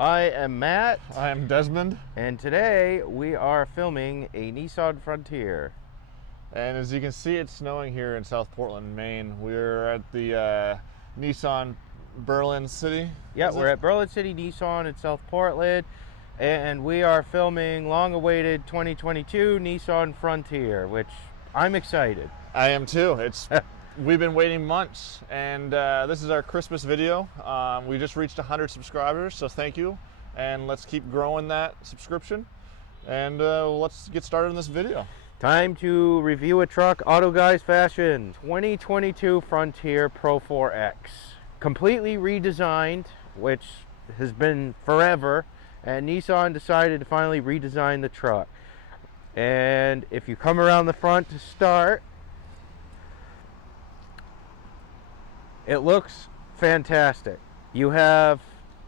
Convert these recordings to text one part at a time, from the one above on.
I am Matt. I am Desmond. And today we are filming a Nissan Frontier. And as you can see, it's snowing here in South Portland, Maine. We're at the Nissan Berlin City. Yeah, we're at Berlin City Nissan in South Portland. And we are filming long-awaited 2022 Nissan Frontier, which I'm excited. I am too. We've been waiting months, and this is our Christmas video. We just reached 100 subscribers, so thank you. And let's keep growing that subscription. And let's get started in this video. Time to review a truck, Auto Guys fashion. 2022 Frontier Pro-4X. Completely redesigned, which has been forever. And Nissan decided to finally redesign the truck. And if you come around the front to start, it looks fantastic. You have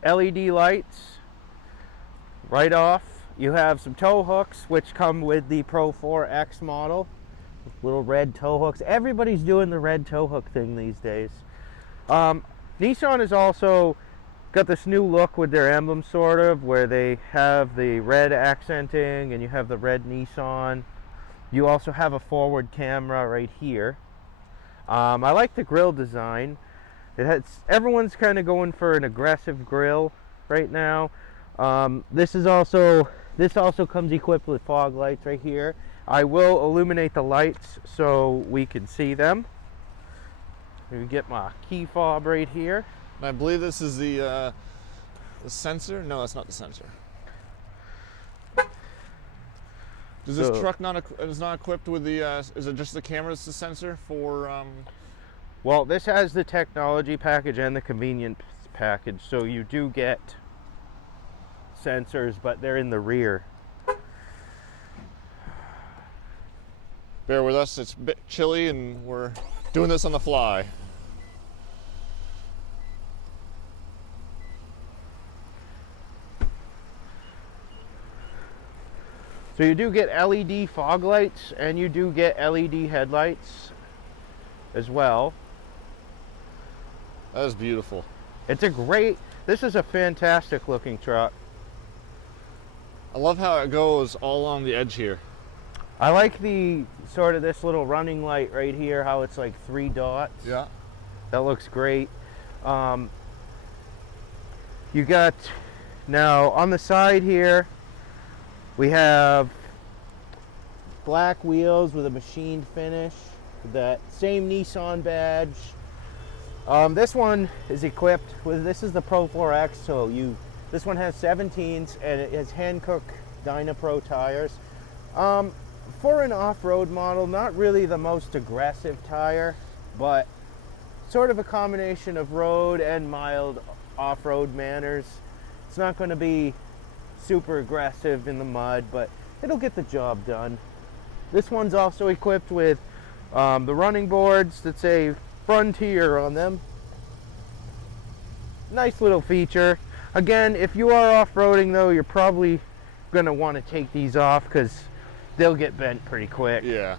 LED lights right off. You have some tow hooks, which come with the Pro-4X model. Little red tow hooks. Everybody's doing the red tow hook thing these days. Nissan has also got this new look with their emblem, sort of, where they have the red accenting and you have the red Nissan. You also have a forward camera right here. I like the grille design. Everyone's kind of going for an aggressive grille right now. This also comes equipped with fog lights right here. I will illuminate the lights so we can see them. Let me get my key fob right here. And I believe this is the sensor. No, that's not the sensor. Does this truck is not equipped with the? Is it just the camera that's the sensor for? Well, this has the technology package and the convenience package, so you do get sensors, but they're in the rear. Bear with us, it's a bit chilly and we're doing this on the fly. So you do get LED fog lights and you do get LED headlights as well. That is beautiful. This is a fantastic looking truck. I love how it goes all along the edge here. I like the sort of this little running light right here, how it's like 3 dots. Yeah. That looks great. You got, now on the side here, we have black wheels with a machined finish, with that same Nissan badge. This one is equipped with, this is the Pro-4X, so this one has 17s and it has Hankook Dynapro tires. For an off-road model, not really the most aggressive tire, but sort of a combination of road and mild off-road manners. It's not going to be super aggressive in the mud, but it'll get the job done. This one's also equipped with the running boards that say Frontier on them. Nice little feature. Again, if you are off-roading though, you're probably going to want to take these off because they'll get bent pretty quick. Yeah.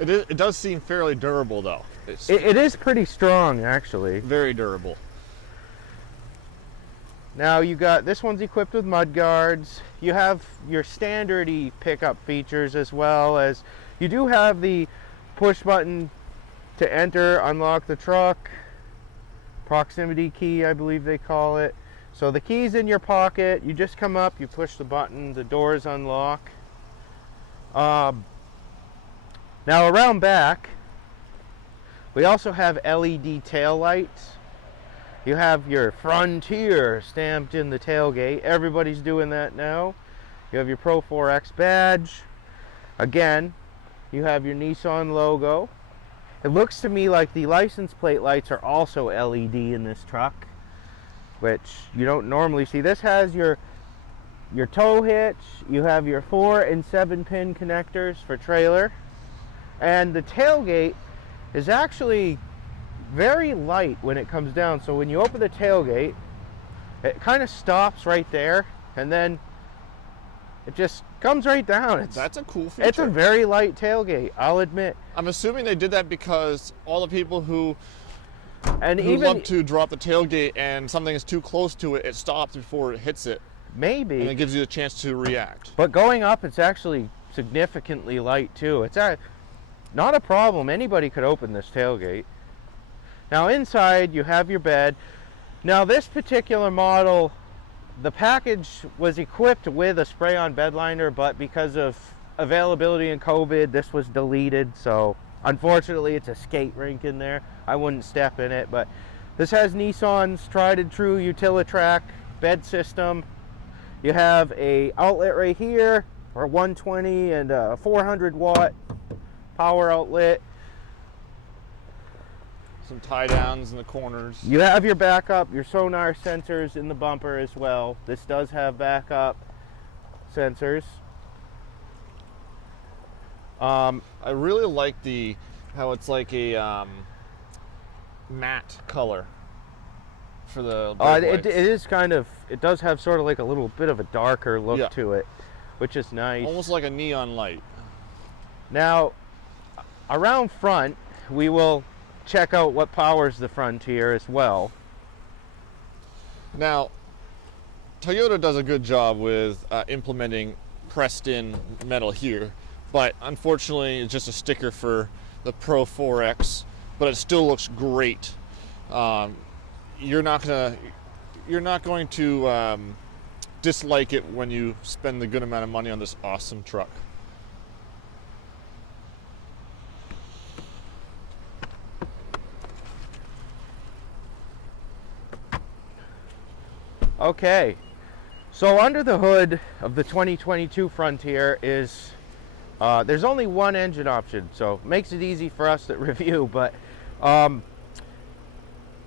It does seem fairly durable though. It is pretty strong, actually. Very durable. Now you got, this one's equipped with mud guards. You have your standard-y pickup features, as well as you do have the push button to enter, unlock the truck. Proximity key, I believe they call it. So the key's in your pocket. You just come up, you push the button, the doors unlock. Now around back, we also have LED tail lights. You have your Frontier stamped in the tailgate. Everybody's doing that now. You have your Pro-4X badge. Again, you have your Nissan logo. It looks to me like the license plate lights are also LED in this truck, which you don't normally see. This has your tow hitch. You have your 4 and 7 pin connectors for trailer. And the tailgate is actually very light when it comes down. So when you open the tailgate, it kind of stops right there, and then it just comes right down. That's a cool feature. It's a very light tailgate, I'll admit. I'm assuming they did that because all the people who And who even love to drop the tailgate and something is too close to it, it stops before it hits it. maybe, And it gives you a chance to react. but going up, it's actually significantly light too. It's not a problem. Anybody could open this tailgate. Now inside, you have your bed. Now this particular model, the package was equipped with a spray-on bed liner, but because of availability and COVID, this was deleted. So unfortunately, it's a skate rink in there. I wouldn't step in it, but this has Nissan's tried and true Utilitrack bed system. You have a outlet right here for 120 and a 400 watt power outlet. Some tie downs in the corners. You have your backup, your sonar sensors in the bumper as well. This does have backup sensors. I really like how it's like a matte color for the brake It lights. is kind of, it does have sort of like a little bit of a darker look Yeah. to it, which is nice. Almost like a neon light. Now, around front, we will check out what powers the Frontier as well. Now, Toyota does a good job with implementing pressed in metal here, but unfortunately it's just a sticker for the Pro-4X, but it still looks great. You're not going to dislike it when you spend the good amount of money on this awesome truck. Okay, so under the hood of the 2022 Frontier is, there's only one engine option, so it makes it easy for us to review, but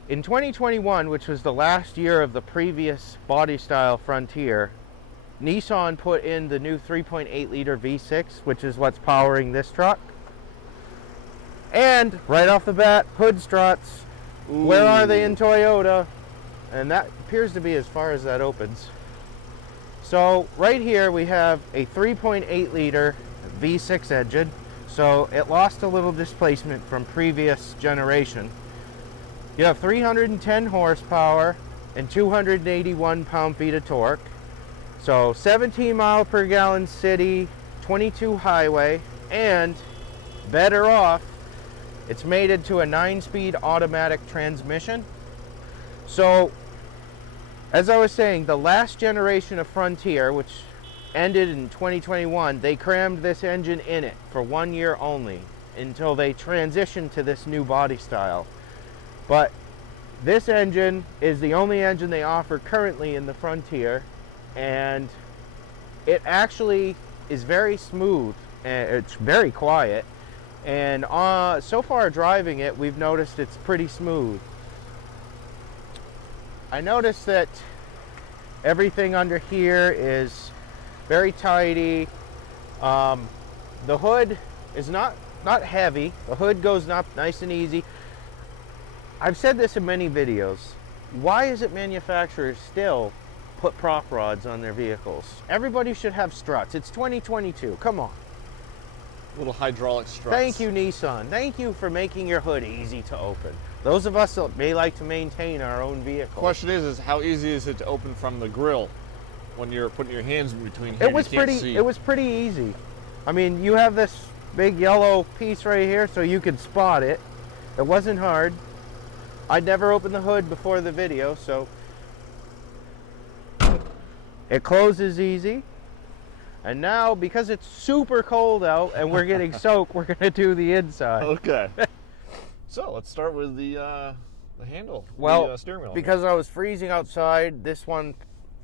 in 2021, which was the last year of the previous body style Frontier, Nissan put in the new 3.8 liter V6, which is what's powering this truck. And right off the bat, hood struts. Ooh. Where are they in Toyota? And that appears to be as far as that opens. So right here we have a 3.8 liter V6 engine. So it lost a little displacement from previous generation. You have 310 horsepower and 281 pound-feet of torque. So 17 mile per gallon city, 22 highway, and better off, it's mated to a 9-speed automatic transmission. So, as I was saying, the last generation of Frontier, which ended in 2021, they crammed this engine in it for 1 year only until they transitioned to this new body style. But this engine is the only engine they offer currently in the Frontier, and it actually is very smooth and it's very quiet. And so far driving it, we've noticed it's pretty smooth. I noticed that everything under here is very tidy. The hood is not heavy. The hood goes up nice and easy. I've said this in many videos. Why is it manufacturers still put prop rods on their vehicles? Everybody should have struts. It's 2022. Come on. Little hydraulic struts. Thank you, Nissan. Thank you for making your hood easy to open. Those of us that may like to maintain our own vehicle. Question is how easy is it to open from the grill when you're putting your hands in between here? It was pretty easy. I mean, you have this big yellow piece right here, so you could spot it. It wasn't hard. I'd never opened the hood before the video, so it closes easy. And now, because it's super cold out and we're getting soaked, we're gonna do the inside. Okay. So let's start with the handle. Well, the steering wheel. because I was freezing outside, this one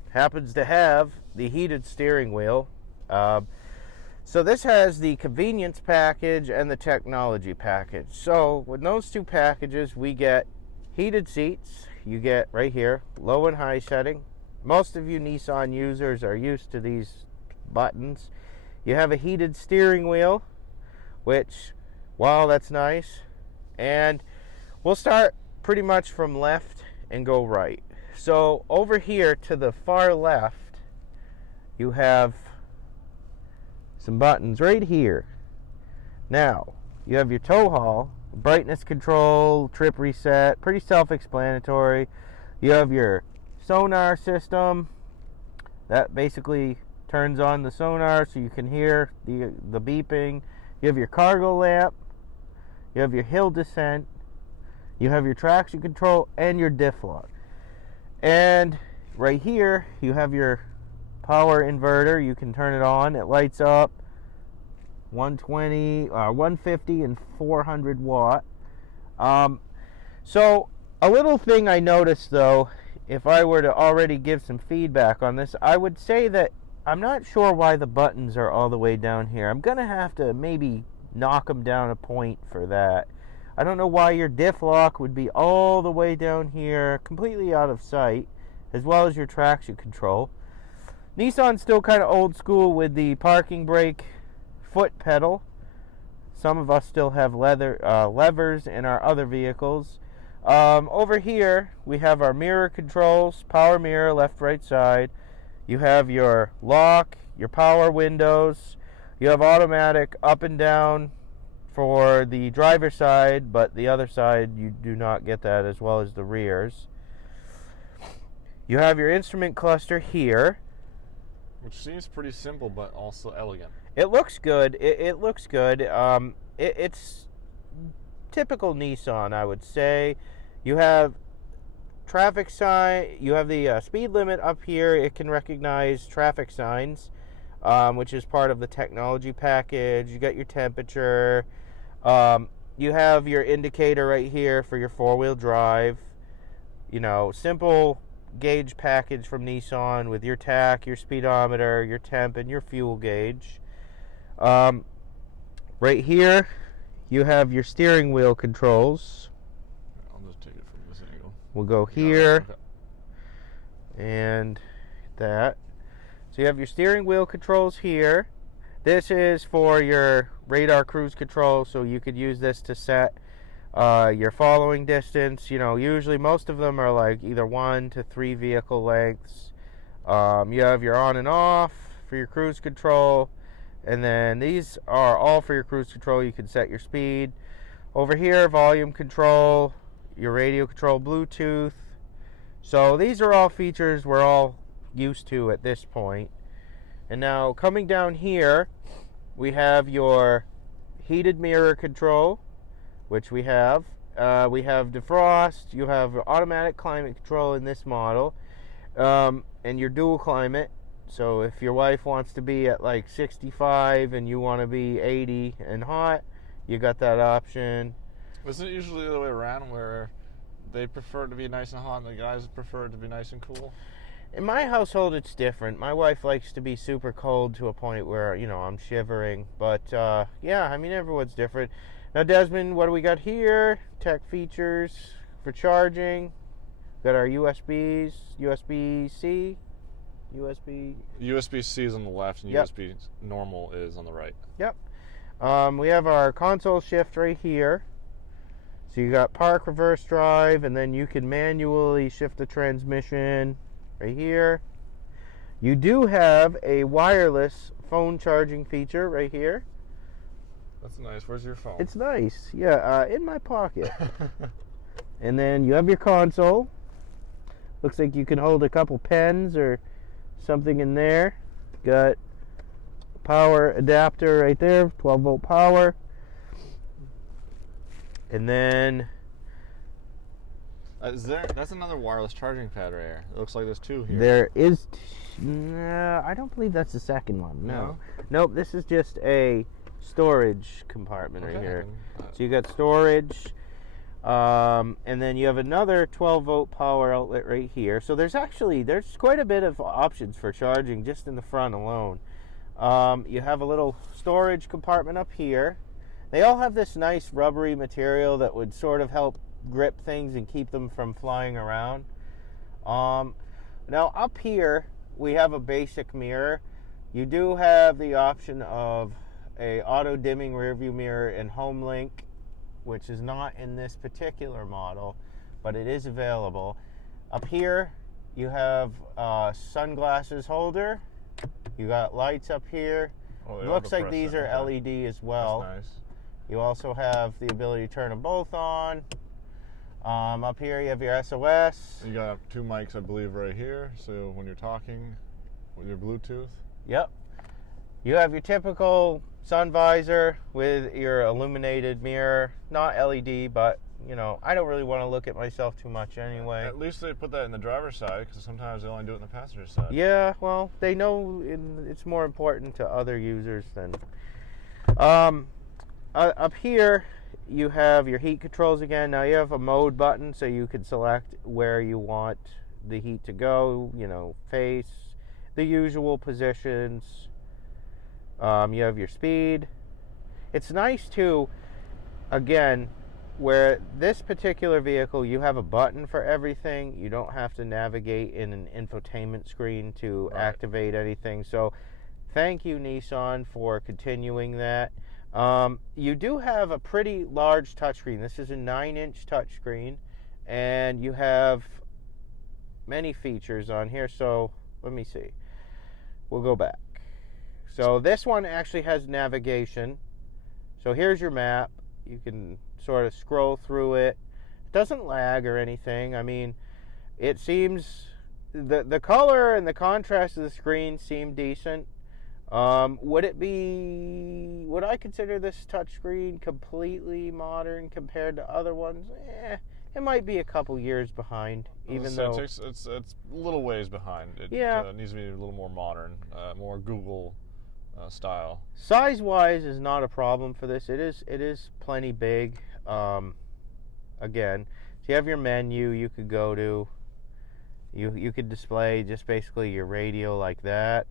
happens to have the heated steering wheel. So this has the convenience package and the technology package. So with those two packages, we get heated seats. You get right here, low and high setting. Most of you Nissan users are used to these buttons. You have a heated steering wheel, which, wow, that's nice. And we'll start pretty much from left and go right. So over here to the far left, you have some buttons right here. Now, you have your tow haul, brightness control, trip reset, pretty self-explanatory. You have your sonar system that basically turns on the sonar so you can hear the beeping. You have your cargo lamp, you have your hill descent, you have your traction control, and your diff lock. And right here you have your power inverter. You can turn it on. It lights up 150 and 400 watt. So a little thing I noticed though, if I were to already give some feedback on this, I would say that I'm not sure why the buttons are all the way down here. I'm gonna have to maybe knock them down a point for that. I don't know why your diff lock would be all the way down here, completely out of sight, as well as your traction control. Nissan's still kind of old school with the parking brake foot pedal. Some of us still have levers in our other vehicles. Over here we have our mirror controls, power mirror, left, right side. You have your lock, your power windows. You have automatic up and down for the driver's side, but the other side you do not get that, as well as the rears. You have your instrument cluster here, which seems pretty simple but also elegant. It looks good. It looks good. It's typical Nissan, I would say. You have traffic sign. You have the speed limit up here. It can recognize traffic signs, which is part of the technology package. You got your temperature. You have your indicator right here for your four-wheel drive. You know, simple gauge package from Nissan with your tach, your speedometer, your temp, and your fuel gauge. Right here you have your steering wheel controls. I'll just take it from this angle. We'll go here. Okay. And that. So you have your steering wheel controls here. This is for your radar cruise control, so you could use this to set your following distance. You know, usually most of them are like either 1 to 3 vehicle lengths. You have your on and off for your cruise control, and then these are all for your cruise control. You can set your speed. Over here, volume control, your radio control, Bluetooth. So these are all features we're all used to at this point. And now coming down here, we have your heated mirror control, which we have. We have defrost. You have automatic climate control in this model, and your dual climate. So if your wife wants to be at like 65 and you want to be 80 and hot, you got that option. Isn't it usually the other way around, where they prefer to be nice and hot and the guys prefer to be nice and cool? In my household, it's different. My wife likes to be super cold to a point where, you know, I'm shivering. But, yeah, I mean, everyone's different. Now, Desmond, what do we got here? Tech features for charging. Got our USBs, USB-C, USB-C is on the left, and yep. USB normal is on the right. Yep. We have our console shift right here. So you got park, reverse drive, and then you can manually shift the transmission right here. You do have a wireless phone charging feature right here. That's nice. Where's your phone? It's nice. Yeah, in my pocket. And then you have your console. Looks like you can hold a couple pens or something in there. Got power adapter right there, 12 volt power. And then that's another wireless charging pad right here. It looks like there's two here. There is no, I don't believe that's the second one. No. Nope, this is just a storage compartment right here. So you got storage, and then you have another 12 volt power outlet right here. So there's quite a bit of options for charging just in the front alone. You have a little storage compartment up here. They all have this nice rubbery material that would sort of help grip things and keep them from flying around. Now up here we have a basic mirror. You do have the option of a auto dimming rear view mirror and home link, which is not in this particular model, but it is available. Up here you have a sunglasses holder. You got lights up here. Oh, Looks like these are LED as well. That's nice. You also have the ability to turn them both on. Up here you have your SOS. You got 2 mics, I believe, right here. So when you're talking with your Bluetooth. Yep. You have your typical sun visor with your illuminated mirror. Not LED, but, you know, I don't really want to look at myself too much anyway. At least they put that in the driver's side, because sometimes they only do it in the passenger side. Yeah, well, they know it's more important to other users than... up here, you have your heat controls again. Now you have a mode button, so you can select where you want the heat to go, you know, face, the usual positions. You have your speed. It's nice too, again, where this particular vehicle, you have a button for everything. You don't have to navigate in an infotainment screen to activate anything. So thank you, Nissan, for continuing that. You do have a pretty large touchscreen. This is a 9-inch touchscreen, and you have many features on here. So let me see. We'll go back. So this one actually has navigation. So here's your map. You can sort of scroll through it. It doesn't lag or anything. I mean, it seems the color and the contrast of the screen seem decent. Would I consider this touchscreen completely modern compared to other ones? It might be a couple years behind, even though it's a little ways behind. It needs to be a little more modern, more Google style. Size-wise is not a problem for this. It is plenty big. Again, so you have your menu you could go to. You could display just basically your radio like that.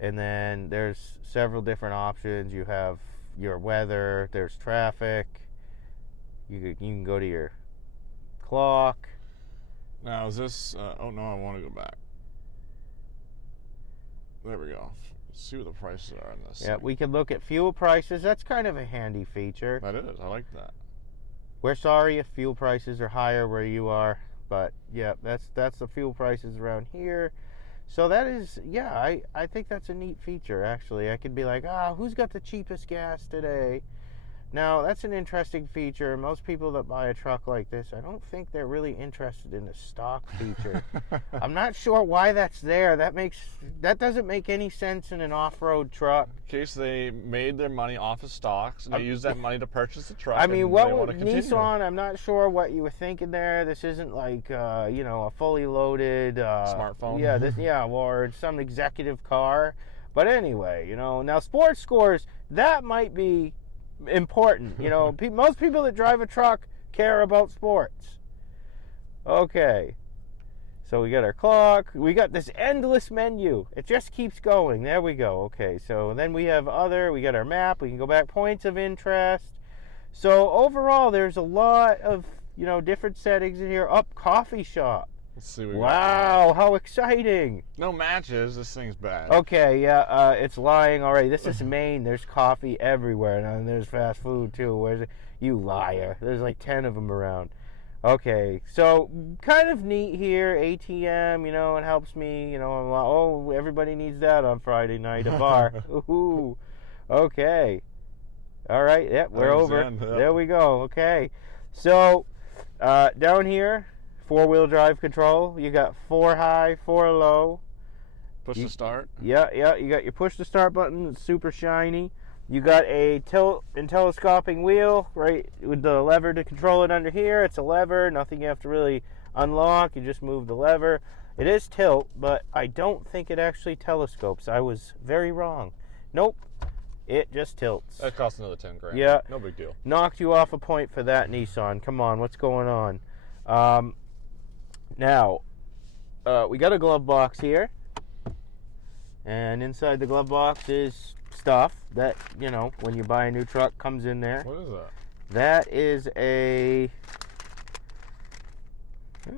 And then there's several different options. You have your weather, there's traffic. You can go to your clock. Now is this, oh no, I want to go back. There we go. Let's see what the prices are on this. Yeah, we can look at fuel prices. That's kind of a handy feature. That is, I like that. We're sorry if fuel prices are higher where you are, but yeah, that's the fuel prices around here. So that is, yeah, I think that's a neat feature, actually. I could be like, who's got the cheapest gas today? Now, that's an interesting feature. Most people that buy a truck like this, I don't think they're really interested in the stock feature. I'm not sure why that's there. That doesn't make any sense in an off-road truck. In case they made their money off of stocks and they used that money to purchase the truck. I mean, Nissan, I'm not sure what you were thinking there. This isn't like, a fully loaded... smartphone? Or some executive car. But anyway, now sports scores, that might be important. Most people that drive a truck care about sports. Okay. So we got our clock. We got this endless menu. It just keeps going. There we go. Okay. So then we have we got our map. We can go back, points of interest. So overall, there's a lot of, different settings in here. Coffee shop. Let's see what Wow, how exciting. No matches. This thing's bad. Okay, yeah, it's lying already. This is Maine. There's coffee everywhere. And there's fast food, too. Where's it? You liar. There's like 10 of them around. Okay, so kind of neat here. ATM, it helps me. I'm like, everybody needs that on Friday night, a bar. Ooh, okay. All right, yep, we're over. There we go. Okay, so down here, 4-wheel drive control. You got 4 high, 4 low. Push to start. Yeah. You got your push to start button. It's super shiny. You got a tilt and telescoping wheel, right, with the lever to control it under here. It's a lever. Nothing you have to really unlock. You just move the lever. It is tilt, but I don't think it actually telescopes. I was very wrong. Nope. It just tilts. That costs another 10 grand. Yeah. No big deal. Knocked you off a point for that, Nissan. Come on, what's going on? Now, we got a glove box here, and inside the glove box is stuff that, when you buy a new truck, comes in there. What is that? That is it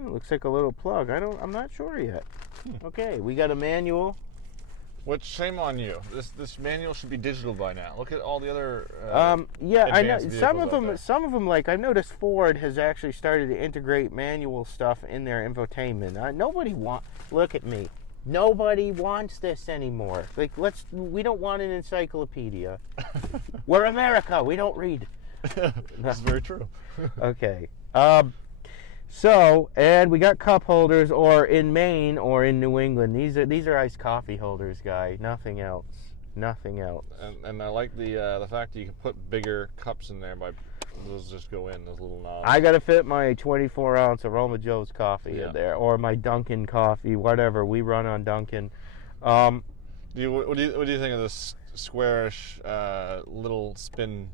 looks like a little plug. I'm not sure yet. Okay, we got a manual. Which, shame on you. This manual should be digital by now. Look at all the other I know some of them, like I noticed Ford has actually started to integrate manual stuff in their infotainment. Look at me. Nobody wants this anymore. Like we don't want an encyclopedia. We're America. We don't read. That's very true. Okay. So, and we got cup holders, or in Maine or in New England. These are iced coffee holders, guy. Nothing else. Nothing else. And I like the fact that you can put bigger cups in there by those just go in those little knobs. I gotta fit my 24-ounce Aroma Joe's coffee in there, or my Dunkin' coffee, whatever. We run on Dunkin'. What do you think of this squarish little spin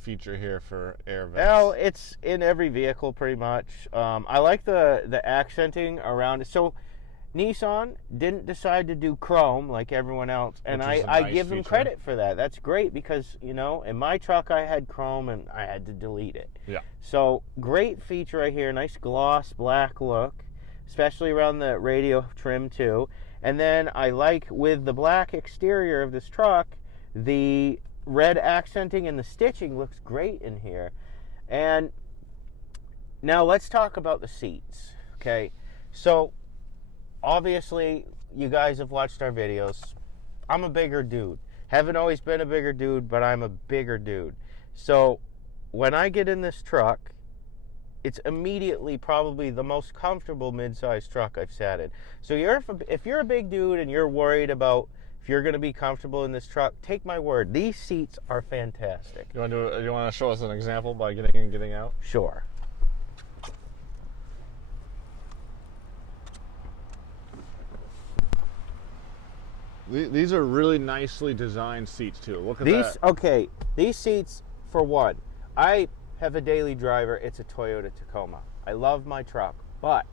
feature here for air vents? Well, it's in every vehicle pretty much. I like the accenting around it. So Nissan didn't decide to do chrome like everyone else, and I give them credit for that. That's great because, you know, in my truck I had chrome and I had to delete it. Yeah. So great feature right here, nice gloss black look, especially around the radio trim too. And then I like with the black exterior of this truck, the red accenting and the stitching looks great in here. And now let's talk about the seats, okay? So obviously, you guys have watched our videos. I'm a bigger dude. Haven't always been a bigger dude, but I'm a bigger dude. So when I get in this truck, it's immediately probably the most comfortable mid-sized truck I've sat in. So if you're a big dude and you're worried about if you're going to be comfortable in this truck, take my word. These seats are fantastic. You want to show us an example by getting in and getting out? Sure. These are really nicely designed seats too. Look at that. Okay, these seats, for one, I have a daily driver. It's a Toyota Tacoma. I love my truck, but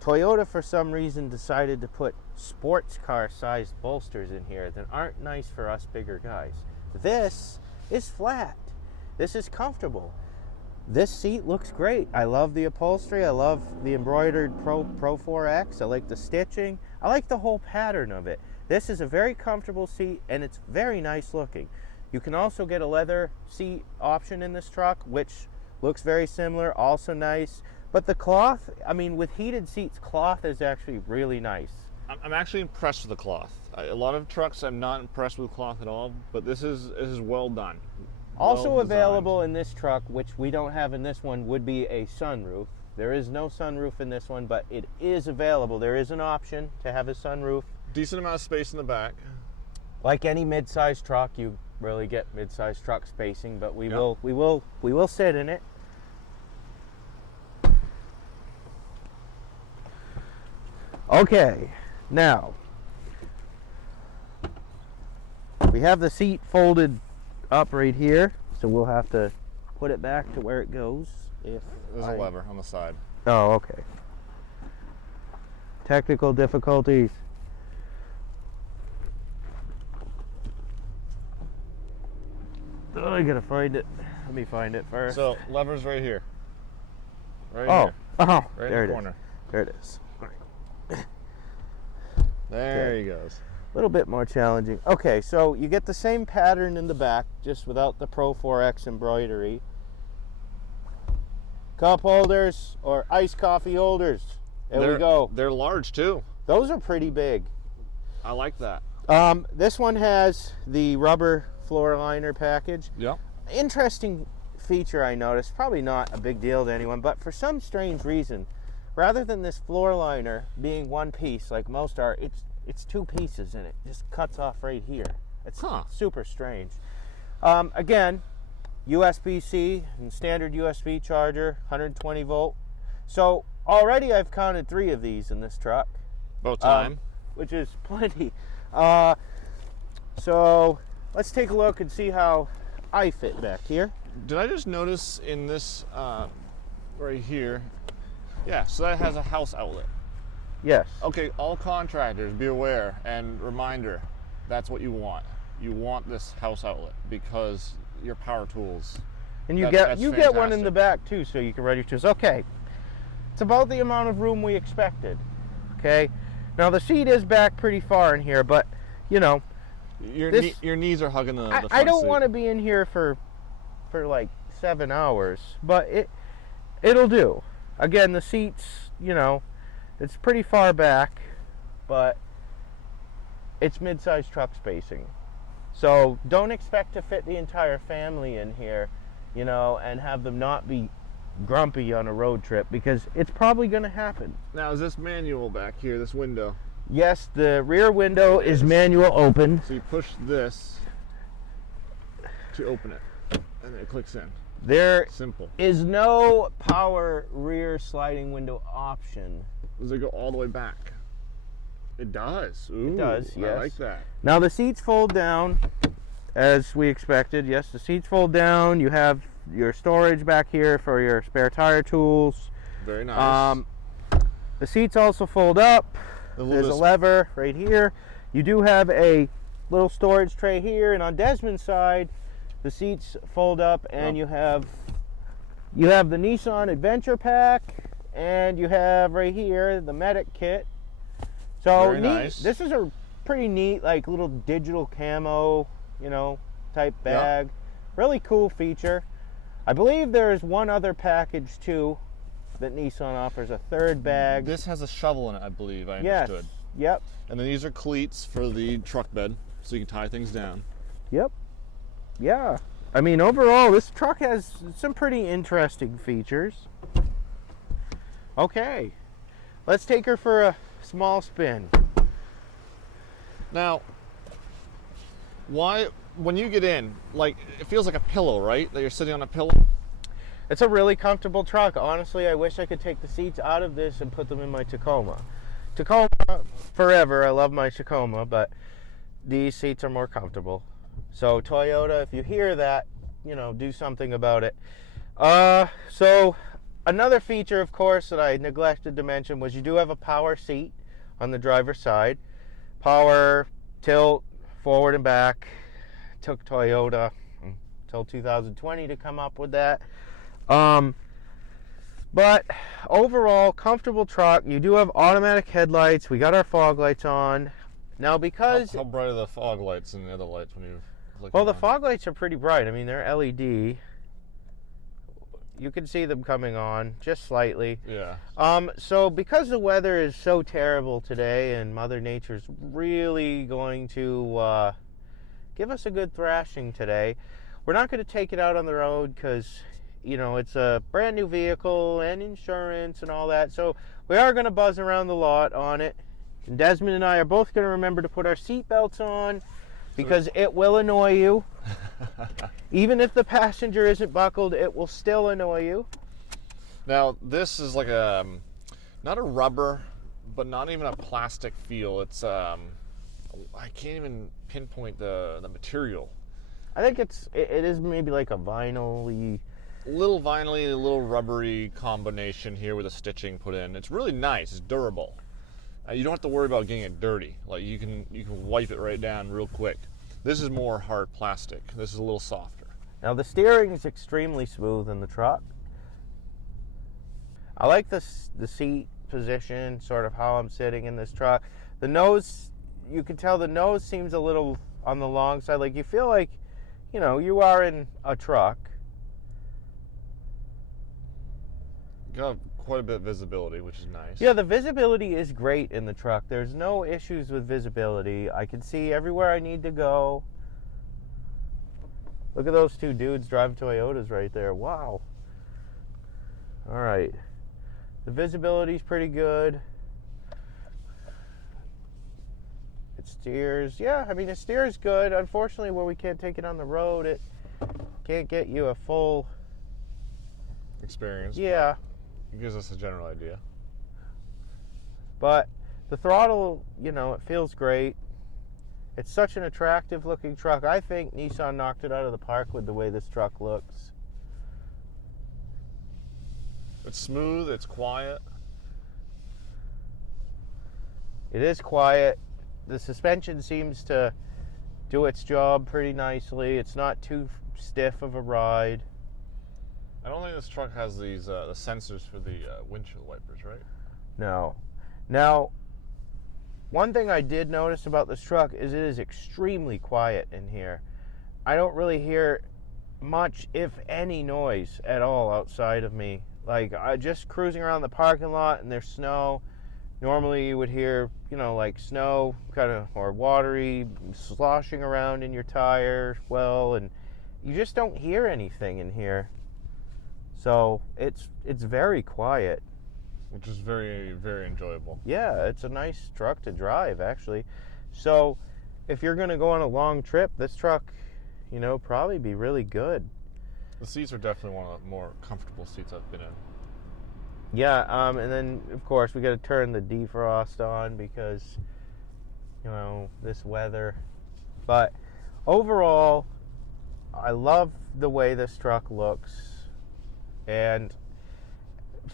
Toyota for some reason decided to put sports car sized bolsters in here that aren't nice for us bigger guys. This is flat. This is comfortable. This seat looks great. I love the upholstery. I love the embroidered Pro-4X. I like the stitching. I like the whole pattern of it. This is a very comfortable seat and it's very nice looking. You can also get a leather seat option in this truck, which looks very similar, also nice. But the cloth, I mean, with heated seats, cloth is actually really nice. I'm actually impressed with the cloth. A lot of trucks I'm not impressed with cloth at all, but this is well done. Also available in this truck, which we don't have in this one, would be a sunroof. There is no sunroof in this one, but it is available. There is an option to have a sunroof. Decent amount of space in the back. Like any mid-sized truck, you really get mid-sized truck spacing, but we will sit in it. Okay, now we have the seat folded up right here, so we'll have to put it back to where it goes. If There's a lever on the side. Oh, okay. Technical difficulties. Oh, I gotta find it. Let me find it first. So, lever's right here. Right here. Oh, Right there in the it corner. is. There it is. There Okay. he goes. A little bit more challenging. Okay, so you get the same pattern in the back, just without the Pro-4X embroidery. Cup holders or iced coffee holders. There we go. They're large too. Those are pretty big. I like that. This one has the rubber floor liner package. Yeah. Interesting feature I noticed, probably not a big deal to anyone, but for some strange reason, rather than this floor liner being one piece like most are, it's two pieces and it just cuts off right here. It's super strange. Again, USB-C and standard USB charger, 120 volt. So already I've counted 3 of these in this truck. About time. Which is plenty. So let's take a look and see how I fit back here. Did I just notice in this right here? Yeah, so that has a house outlet. Yes. Okay, all contractors, be aware and reminder, that's what you want. You want this house outlet because your power tools. And you that's get one in fantastic. the back too, so you can run your tools. Okay, it's about the amount of room we expected. Okay, now the seat is back pretty far in here, but you know, Your knees are hugging the front I don't seat. want to be in here for like 7 hours, but it'll do. Again, the seats, you know, it's pretty far back, but it's mid-sized truck spacing. So don't expect to fit the entire family in here, you know, and have them not be grumpy on a road trip, because it's probably going to happen. Now, is this manual back here, this window? Yes, the rear window is manual open. So you push this to open it, and it clicks in. There Simple. is no power rear sliding window option. Does it go all the way back? It does. Ooh, It does, yes. I like that. Now the seats fold down as we expected. Yes, the seats fold down. You have your storage back here for your spare tire tools. Very nice. The seats also fold up. There's a lever right here. You do have a little storage tray here, and on Desmond's side, the seats fold up, and you have the Nissan Adventure Pack, and you have right here the medic kit. So Very nice. This is a pretty neat, like, little digital camo, you know, type bag. Really cool feature. I believe there is one other package too that Nissan offers, a third bag. This has a shovel in it, I believe. I understood. Yep. And then these are cleats for the truck bed, so you can tie things down. Yep. Yeah. I mean, overall, this truck has some pretty interesting features. Okay. Let's take her for a small spin. Now, when you get in, like, it feels like a pillow, right? That you're sitting on a pillow? It's a really comfortable truck. Honestly, I wish I could take the seats out of this and put them in my Tacoma. Tacoma forever. I love my Tacoma, but these seats are more comfortable. So Toyota, if you hear that, you know, do something about it. So another feature, of course, that I neglected to mention was you do have a power seat on the driver's side. Power, tilt, forward and back. Took Toyota until 2020 to come up with that. But overall, comfortable truck. You do have automatic headlights. We got our fog lights on. Now, because... How bright are the fog lights and the other lights when you're looking Well, the on? fog lights are pretty bright. I mean, they're LED. You can see them coming on just slightly. Yeah. So because the weather is so terrible today and Mother Nature's really going to give us a good thrashing today, we're not going to take it out on the road because, you know, it's a brand new vehicle and insurance and all that. So we are going to buzz around the lot on it. And Desmond and I are both going to remember to put our seatbelts on because it will annoy you. Even if the passenger isn't buckled, it will still annoy you. Now, this is like a, not a rubber, but not even a plastic feel. It's, I can't even pinpoint the material. I think it is maybe like a vinyl-y. A little vinyl-y, a little rubbery combination here with the stitching put in. It's really nice. It's durable. You don't have to worry about getting it dirty. Like you can wipe it right down real quick. This is more hard plastic. This is a little softer. Now the steering is extremely smooth in the truck. I like the seat position, sort of how I'm sitting in this truck. The nose, you can tell the nose seems a little on the long side. Like you feel like, you know, you are in a truck. Got quite a bit of visibility, which is nice. Yeah, the visibility is great in the truck. There's no issues with visibility. I can see everywhere I need to go. Look at those two dudes driving Toyotas right there. Wow. All right. The visibility's pretty good. It steers. Yeah, I mean, it steers good. Unfortunately, where we can't take it on the road, it can't get you a full experience. Yeah. It gives us a general idea. But the throttle, you know, it feels great. It's such an attractive looking truck. I think Nissan knocked it out of the park with the way this truck looks. It's smooth, it's quiet. It is quiet. The suspension seems to do its job pretty nicely. It's not too stiff of a ride. I don't think this truck has these the sensors for the windshield wipers, right? No. Now, one thing I did notice about this truck is it is extremely quiet in here. I don't really hear much, if any, noise at all outside of me. Like, just cruising around the parking lot and there's snow. Normally you would hear, you know, like snow kind of, or watery sloshing around in your tire well, and you just don't hear anything in here. So it's very quiet. Which is very, very enjoyable. Yeah, it's a nice truck to drive, actually. So if you're going to go on a long trip, this truck, you know, probably be really good. The seats are definitely one of the more comfortable seats I've been in. Yeah, and then, of course, we got to turn the defrost on because, you know, this weather. But overall, I love the way this truck looks. And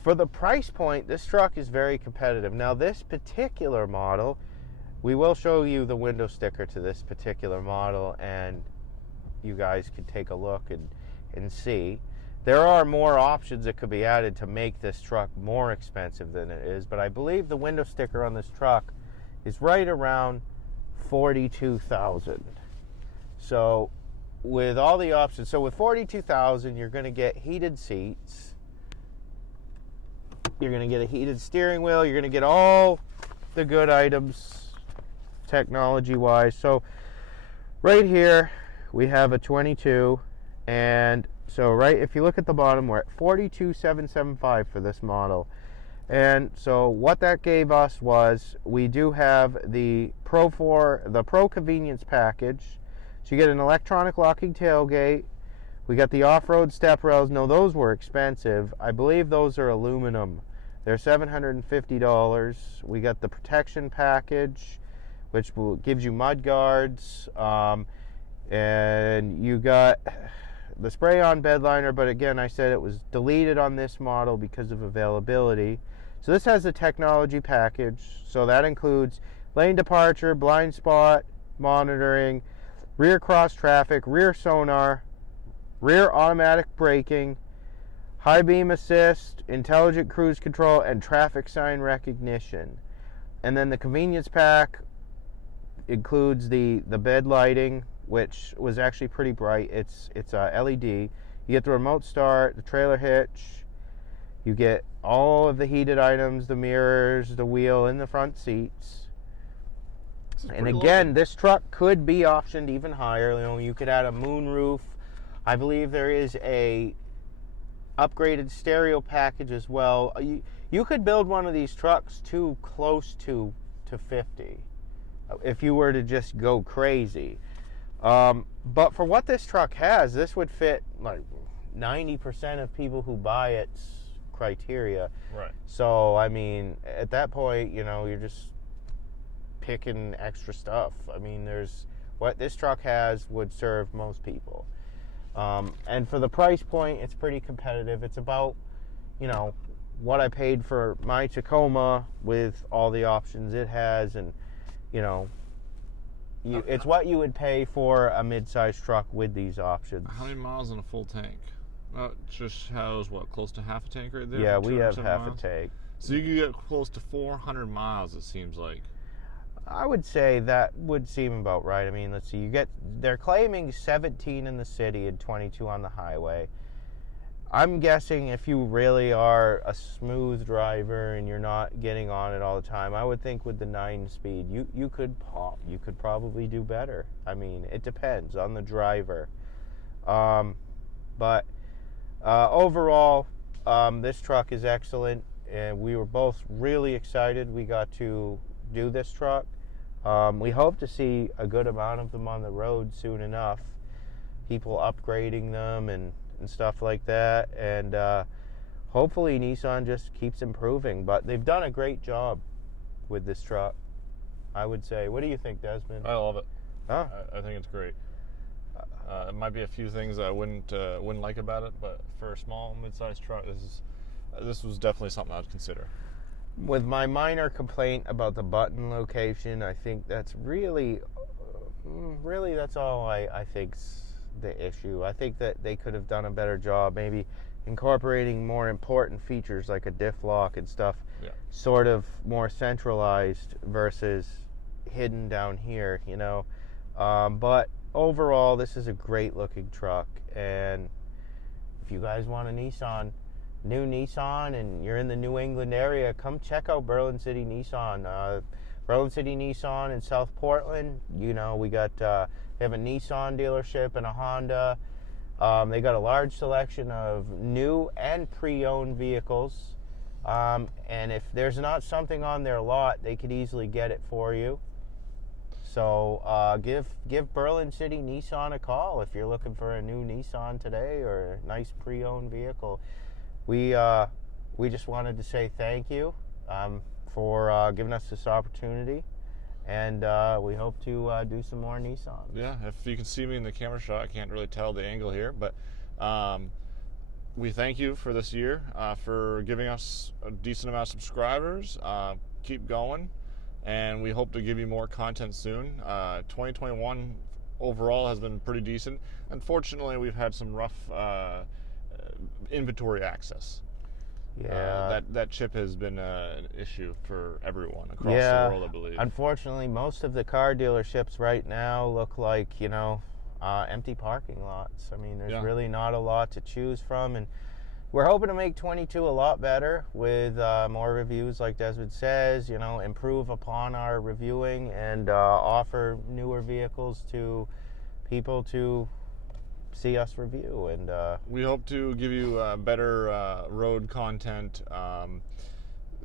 for the price point, this truck is very competitive. Now, this particular model, we will show you the window sticker to this particular model, and you guys can take a look and see. There are more options that could be added to make this truck more expensive than it is, but I believe the window sticker on this truck is right around $42,000. So with all the options, so with $42,000, you're going to get heated seats. You're going to get a heated steering wheel. You're going to get all the good items technology-wise. So right here, we have a 22. And so right, if you look at the bottom, we're at $42,775 for this model. And so what that gave us was we do have the Pro Convenience Package. So you get an electronic locking tailgate. We got the off-road step rails. No, those were expensive. I believe those are aluminum. They're $750. We got the protection package, which gives you mud guards. And you got the spray-on bed liner, but again, I said it was deleted on this model because of availability. So this has the technology package. So that includes lane departure, blind spot monitoring, rear cross traffic, rear sonar, rear automatic braking, high beam assist, intelligent cruise control, and traffic sign recognition. And then the convenience pack includes the bed lighting, which was actually pretty bright. It's LED. You get the remote start, the trailer hitch. You get all of the heated items, the mirrors, the wheel, and the front seats. And again, this truck could be optioned even higher. You know, you could add a moonroof. I believe there is a upgraded stereo package as well. You could build one of these trucks too close to 50 if you were to just go crazy. But for what this truck has, this would fit like 90% of people who buy its criteria. Right. So, I mean, at that point, you know, you're just picking extra stuff. I mean, what this truck has would serve most people. And for the price point, it's pretty competitive. It's about, you know, what I paid for my Tacoma with all the options it has, and, you know, it's what you would pay for a mid-size truck with these options. How many miles in a full tank? It just has, what, close to half a tank right there? Yeah, we have half a tank. So you can get close to 400 miles, it seems like. I would say that would seem about right. I mean, let's see. They're claiming 17 in the city and 22 on the highway. I'm guessing if you really are a smooth driver and you're not getting on it all the time, I would think with the 9-speed, you could probably do better. I mean, it depends on the driver. But overall, this truck is excellent, and we were both really excited we got to do this truck. We hope to see a good amount of them on the road soon enough. People upgrading them and stuff like that, and hopefully Nissan just keeps improving. But they've done a great job with this truck, I would say. What do you think, Desmond? I love it. Huh? I think it's great. It might be a few things I wouldn't like about it, but for a small mid-sized truck, this was definitely something I'd consider. With my minor complaint about the button location, I think that's really that's all I think's the issue. I think that they could have done a better job, maybe incorporating more important features like a diff lock and stuff, sort of more centralized versus hidden down here, you know. But overall, this is a great looking truck, and if you guys want a new Nissan, and you're in the New England area, come check out Berlin City Nissan. Berlin City Nissan in South Portland. You know, we have a Nissan dealership and a Honda. They got a large selection of new and pre-owned vehicles. And if there's not something on their lot, they could easily get it for you. So give Berlin City Nissan a call if you're looking for a new Nissan today or a nice pre-owned vehicle. We just wanted to say thank you for giving us this opportunity, and we hope to do some more Nissans. Yeah, if you can see me in the camera shot, I can't really tell the angle here, but we thank you for this year, for giving us a decent amount of subscribers. Keep going, and we hope to give you more content soon. 2021 overall has been pretty decent. Unfortunately, we've had some rough inventory access. Yeah, that chip has been an issue for everyone across the world, I believe. Unfortunately, most of the car dealerships right now look like, empty parking lots. I mean, there's really not a lot to choose from, and we're hoping to make 22 a lot better with more reviews, like Desmond says, improve upon our reviewing and offer newer vehicles to people to see us review. And we hope to give you better road content,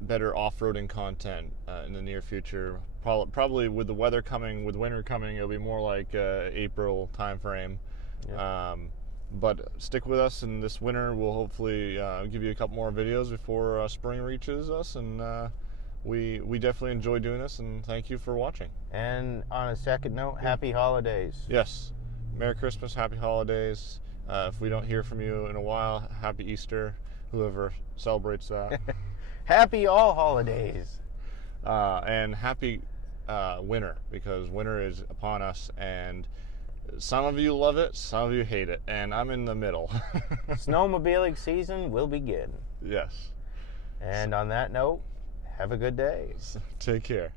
better off-roading content in the near future. Probably with the weather coming, with winter coming, it'll be more like April time frame. Yeah. But stick with us, and this winter we'll hopefully give you a couple more videos before spring reaches us, and we definitely enjoy doing this, and thank you for watching. And on a second note, happy holidays. Yes. Merry Christmas, happy holidays. If we don't hear from you in a while, happy Easter, whoever celebrates that. Happy all holidays. And happy winter, because winter is upon us, and some of you love it, some of you hate it, and I'm in the middle. Snowmobiling season will begin. Yes. And on that note, have a good day. Take care.